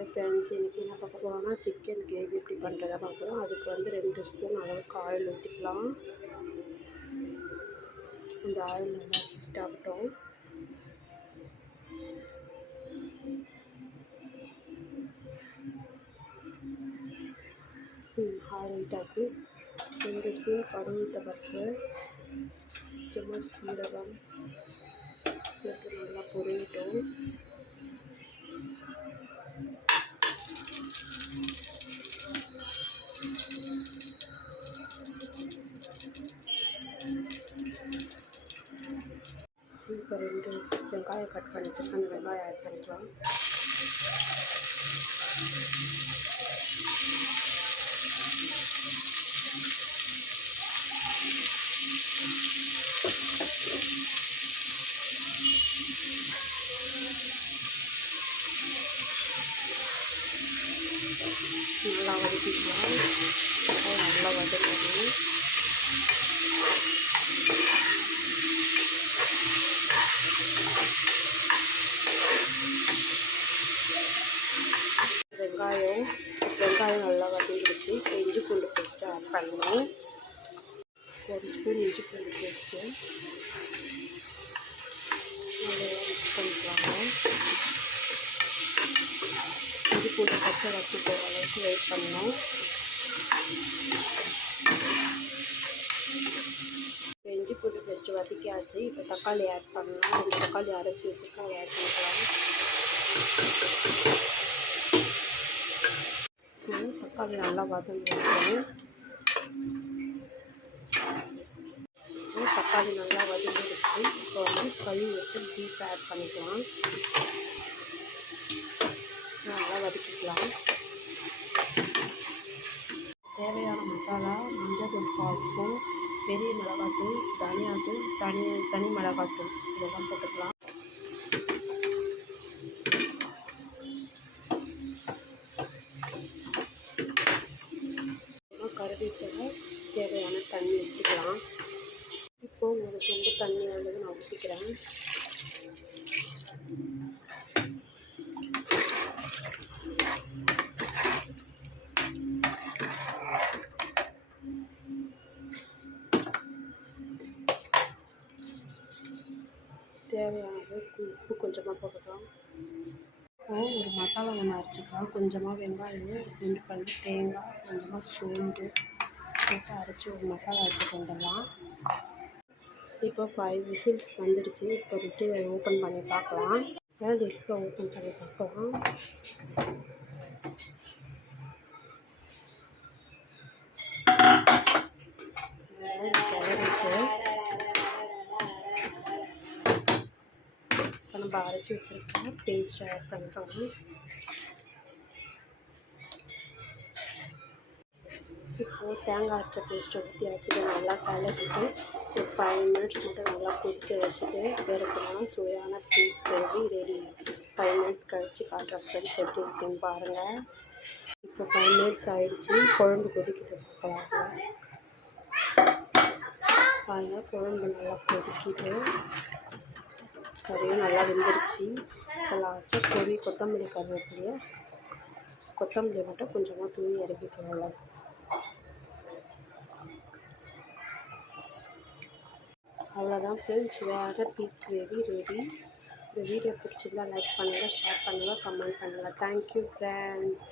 Hi friends, இன்றைக்கி என்ன பார்க்க போகிறோம்னா சிக்கன் கிரேவி எப்படி பண்ணுறதா பார்க்குறோம். அதுக்கு வந்து 2 ஸ்பூன் அளவுக்கு ஆயில் ஊற்றிக்கலாம். இந்த ஆயில் நல்லா ஹீட் ஆகட்டும். ஆயில் ஹீட் ஆச்சு. 2 ஸ்பூன் கடுகு பருப்பு, கொஞ்சமாக சீரகம் போட்டு நல்லா பொரியட்டும். இப்போ 2 வெங்காயம் கட் பண்ணி வச்சுருக்கேன். அந்த வெங்காயம் ஆட் பண்ணிக்கலாம். நல்லா வதக்கிக்கலாம். நல்லா வதக்கணும். வெங்காயம் நல்லா வதங்கிடுச்சு. இஞ்சி பூண்டு பேஸ்ட்டு ஆட் பண்ணணும். 1 ஸ்பூன் இஞ்சி பூண்டு பேஸ்ட்டு நல்லா மிக்ஸ் பண்ணிக்கலாங்க. இஞ்சி பூண்டு பச்சை வச்சு போகிற அளவுக்கு வெயிட் பண்ணணும். இஞ்சி பூண்டு பேஸ்ட்டு வதக்கியாச்சு. இப்போ தக்காளி ஆட் பண்ணலாம். 2 தக்காளி அரைச்சி வச்சுருக்கோம், அதை ஆட் பண்ணிக்கலாம். தக்காளி நல்லா வதங்கிடுச்சு. தக்காளி நல்லா வதங்கிடுச்சு. இப்போ வந்து கழுவி வச்சு பீஃப் ஆட் பண்ணிக்கலாம். நல்லா வதக்கிக்கலாம். தேவையான மசாலா: மஞ்சள் தூள் 1/4 ஸ்பூன், பெரிய மிளகாத்தூள், தனியாத்தூள், தனி மிளகாத்தூள் இதெல்லாம் போட்டுக்கலாம். கருவேப்பிலை, தேவையான தண்ணி ஊற்றிக்கலாம். இப்போது 1 சொம்பு தண்ணி அளவு நான் ஊற்றிக்கிறேன். தேவையான அளவுக்கு உப்பு கொஞ்சமாக போட்டுக்கலாம். ஒரு மசாலா ஒன்று அரைச்சிக்கலாம். கொஞ்சமாக வெங்காயம், 2 பல் தேங்காய், கொஞ்சமாக சோம்பு போட்டு அரைச்சி ஒரு மசாலா எடுத்துகிட்டு வந்துடலாம். இப்போ 5 விசில்ஸ் வந்துடுச்சு. இப்போ லிட்டை ஓப்பன் பண்ணி பார்க்கலாம். லிட்டை ஓப்பன் பண்ணி பார்க்கலாம். இப்போ நம்ம அரைச்சி வச்சுருக்கோம். பேஸ்ட் ஆட் பண்ணிக்கலாம். இப்போது தேங்காய் அரைச்ச பேஸ்ட்டை ஊற்றி வச்சுட்டு நல்லா கிளறிட்டு ஒரு 5 மினிட்ஸ் மட்டும் நல்லா கொதிக்க வச்சுட்டு இறக்கலாம். சுவையான பீஃப் கிரேவி ரெடி. 5 மினிட்ஸ் கழித்து காட்டுற ஃப்ரெண்ட்ஸ் எப்படி இருக்குன்னு பாருங்கள். இப்போ 5 மினிட்ஸ் ஆகிடுச்சு. குழம்பு கொதிக்கிட்டு பார்க்கலாம். பாருங்கள், குழம்பு நல்லா கொதிக்கிட்டு கறியும் நல்லா வெந்துடுச்சு. இப்போ லாஸ்ட்டாக கொத்தமல்லி மட்டும் கொஞ்சமாக தூவி இறக்கிக்கலாம். அவ்வளோதான் ஃப்ரெண்ட்ஸ், சுவையான பீஃப் கிரேவி ரெடி. இந்த வீடியோ பிடிச்சிருந்தா லைக் பண்ணுங்கள், ஷேர் பண்ணுங்கள், கமெண்ட் பண்ணுங்கள். Thank you friends.